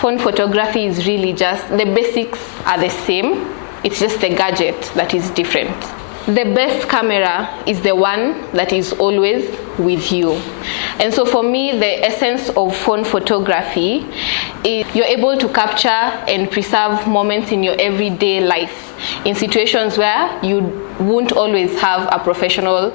phone photography is really just, the basics are the same. It's just the gadget that is different. The best camera is the one that is always with you. And so for me, the essence of phone photography is you're able to capture and preserve moments in your everyday life in situations where you won't always have a professional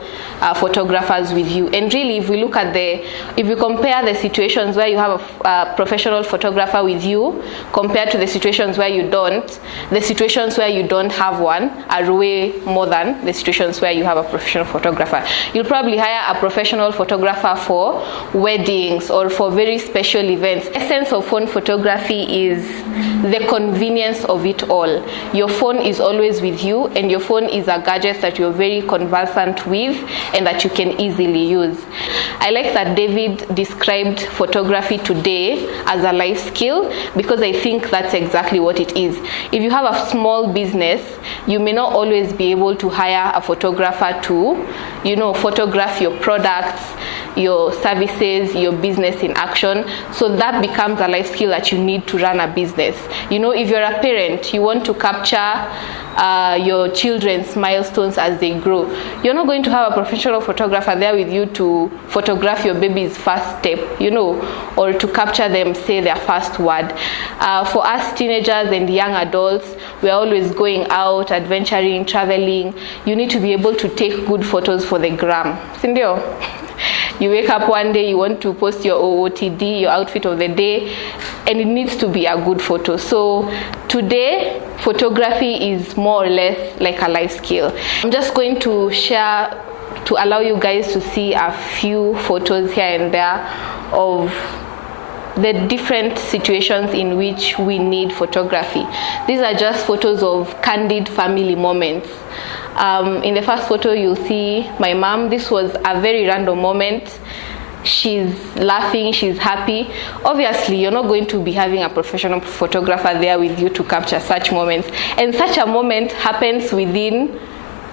photographers with you. And really, if we compare the situations where you have a professional photographer with you compared to the situations where you don't, the situations where you don't have one are way more than the situations where you have a professional photographer. You'll probably hire a professional photographer for weddings or for very special events. The essence of phone photography is the convenience of it all. Your phone is always with you, and your phone is a gadget that you're very conversant with and that you can easily use. I like that David described photography today as a life skill, because I think that's exactly what it is. If you have a small business, you may not always be able to hire a photographer to, photograph your products, your services, your business in action. So that becomes a life skill that you need to run a business. If you're a parent, you want to capture your children's milestones as they grow. You're not going to have a professional photographer there with you to photograph your baby's first step, or to capture them say their first word. For us teenagers and young adults, we're always going out, adventuring, traveling. You need to be able to take good photos for the gram. Sindio? You wake up one day, you want to post your OOTD, your outfit of the day, and it needs to be a good photo. So today, photography is more or less like a life skill. I'm just going to share to allow you guys to see a few photos here and there of the different situations in which we need photography. These are just photos of candid family moments. In the first photo, you'll see my mom. This was a very random moment. She's laughing, she's happy. Obviously, you're not going to be having a professional photographer there with you to capture such moments. And such a moment happens within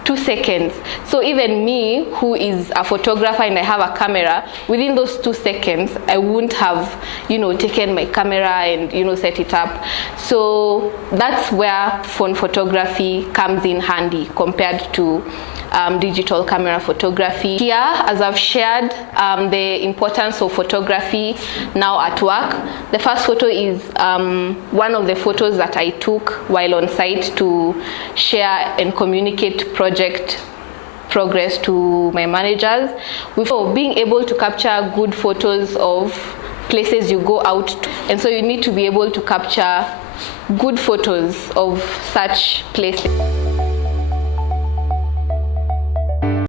2 seconds. So even me, who is a photographer and I have a camera, within those 2 seconds, I wouldn't have, taken my camera and, set it up. So that's where phone photography comes in handy compared to digital camera photography. Here, as I've shared the importance of photography now at work, the first photo is one of the photos that I took while on site to share and communicate project progress to my managers. So being able to capture good photos of places you go out to, and so you need to be able to capture good photos of such places.